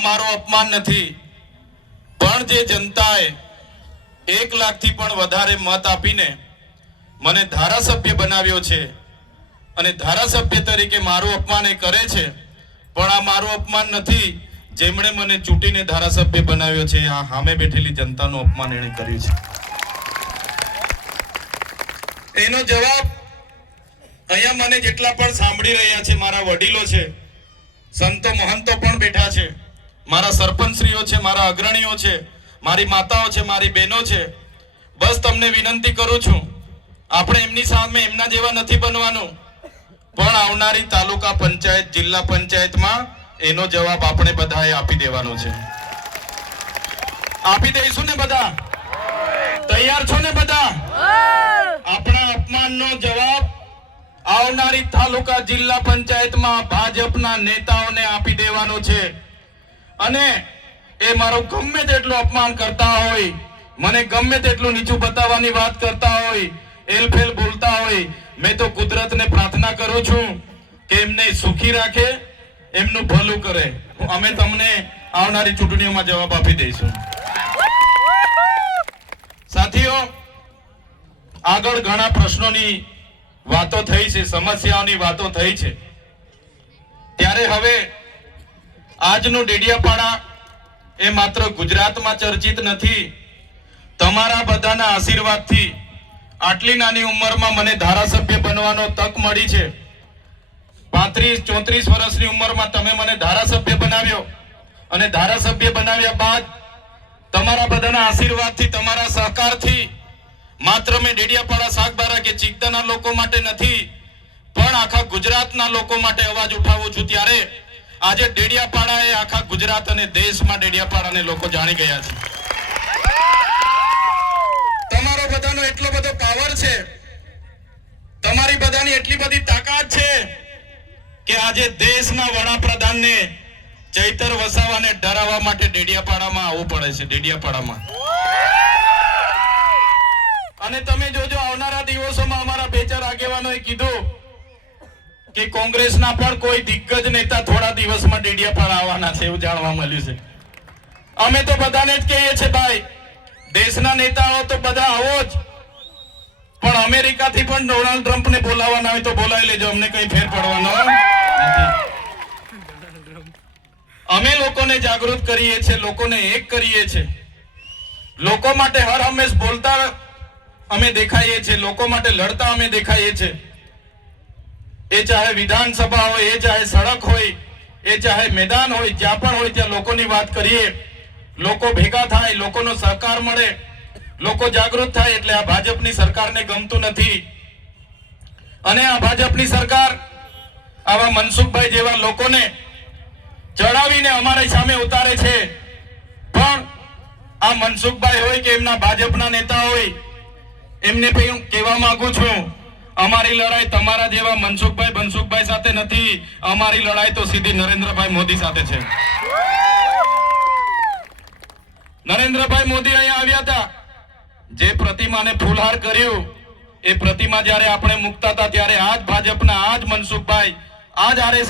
મારો અપમાન નથી, પણ જે જનતાએ 1 લાખથી પણ વધારે મત આપીને મને ધારાસભ્ય બનાવ્યો છે અને ધારાસભ્ય તરીકે મારું અપમાન એ કરે છે, પણ આ મારું અપમાન નથી, જેમણે મને ચૂંટીને ધારાસભ્ય બનાવ્યો છે આ સામે બેઠેલી જનતાનું અપમાન એણે કર્યું છે। એનો જવાબ અહીંયા મને જેટલા પણ સાંભળી રહ્યા છે, મારા વડીલો છે, સંતો મહંતો પણ બેઠા છે, મારા સરપંચશ્રીઓ છે, મારા અગ્રણીઓ છે, મારી માતાઓ છે, મારી બહેનો છે, બસ તમને વિનંતી કરું છું, આપણે એમની સામે એમના જેવા નથી બનવાનું, પણ આવનારી તાલુકા પંચાયત જિલ્લા પંચાયતમાં એનો જવાબ આપણે બધાએ આપી દેવાનો છે। આપી દઈશું ને બધા? તૈયાર છો ને બધા? આપણા અપમાનનો જવાબ આવનારી તાલુકા જિલ્લા પંચાયતમાં ભાજપના નેતાઓને આપી દેવાનો છે। અને એ મારું ગમે તેટલું અપમાન કરતા હોય, મને ગમે તેટલું નીચું બતાવવાની વાત કરતા હોય, એલફેલ બોલતા હોય, मैं तो कुदरत ने प्रार्थना करूं छू कि एमने सुखी राखे, एमનું ભલું કરે। અમે તમને આવનારી ચૂંટણીઓમાં જવાબ આપી દઈશું। સાથીઓ, આગળ ઘણા પ્રશ્નોની વાતો થઈ છે, સમસ્યાઓની વાતો થઈ છે, ત્યારે હવે આજનું ડેડિયાપાડા એ માત્ર ગુજરાતમાં ચર્ચિત નથી, તમારા બધાના આશીર્વાદથી આટલી નાની ઉંમરમાં મને ધારાસભ્ય બનવાનો તક મળી છે। 35-34 વર્ષની ઉંમરમાં તમે મને ધારાસભ્ય બનાવ્યો અને ધારાસભ્ય બનાવ્યા બાદ તમારા બધાના આશીર્વાદથી, તમારા સહકારથી માત્ર મેં ડેડિયાપાડા સાગબારા કે ચિકતાના લોકો માટે નથી, પણ આખા ગુજરાતના લોકો માટે અવાજ ઉઠાવું છું। ત્યારે આજે ડેડિયાપાડા એ આખા ગુજરાત અને દેશમાં ડેડિયાપાડાને લોકો જાણી ગયા છે। તમારો બધાનો એટલો બધો પાવર છે, તમારી બધાની એટલી બધી તાકાત છે કે આજે દેશના વડાપ્રધાનને ચૈતર વસાવાને ડરાવવા માટે ડેડિયાપાડામાં આવવું પડે છે। ડેડિયાપાડામાં અને તમે જોજો આવનારા દિવસોમાં અમારા 2-4 આગેવાનોએ કીધું કે કોંગ્રેસના પણ કોઈ દિગ્ગજ નેતા થોડા દિવસમાં ડેડિયાપાડા આવવાના છે, એવું જાણવા મળ્યું છે। અમે તો બધાને જ કહીએ છીએ, ભાઈ દેશના નેતાઓ તો બધા આવો જ, પણ અમેરિકાથી પણ ડોનાલ્ડ ટ્રમ્પને બોલાવવાના હોય તો બોલાવી લેજો, અમને કઈ ફેર પડવાનો નથી। અમે લોકોને જાગૃત કરીએ છીએ, લોકોને એક કરીએ છીએ, લોકો માટે હર હંમેશ બોલતા અમે દેખાઈએ છીએ, લોકો માટે લડતા અમે દેખાઈએ છીએ। એ ચાહે વિધાનસભા હોય, એ ચાહે સડક હોય, એ ચાહે મેદાન હોય, જ્યાં પણ હોય ત્યાં લોકોની વાત કરીએ, લોકો ભેગા થાય, લોકોનો સહકાર મળે, લોકો જાગૃત થાય। એટલે આ ભાજપની સરકારને ગમતું નથી અને આ ભાજપની સરકાર આવા મનસુખભાઈ જેવા લોકોને ચડાવીને અમારી સામે ઉતારે છે, પણ આ મનસુખભાઈ હોય કે એમના ભાજપના નેતા હોય, એમને હું કહેવા માંગુ છું, અમારી લડાઈ તમારા જેવા મનસુખભાઈ સાથે નથી, અમારી લડાઈ તો સીધી નરેન્દ્રભાઈ મોદી સાથે છે। નરેન્દ્રભાઈ મોદી અહીંયા આવ્યા હતા, જે પ્રતિમાને ફૂલહાર કર્યું, એ પ્રતિમા જ્યારે આપણે મૂકતા હતા ત્યારે આ જ ભાજપના, આ જ મનસુખભાઈ, આ જ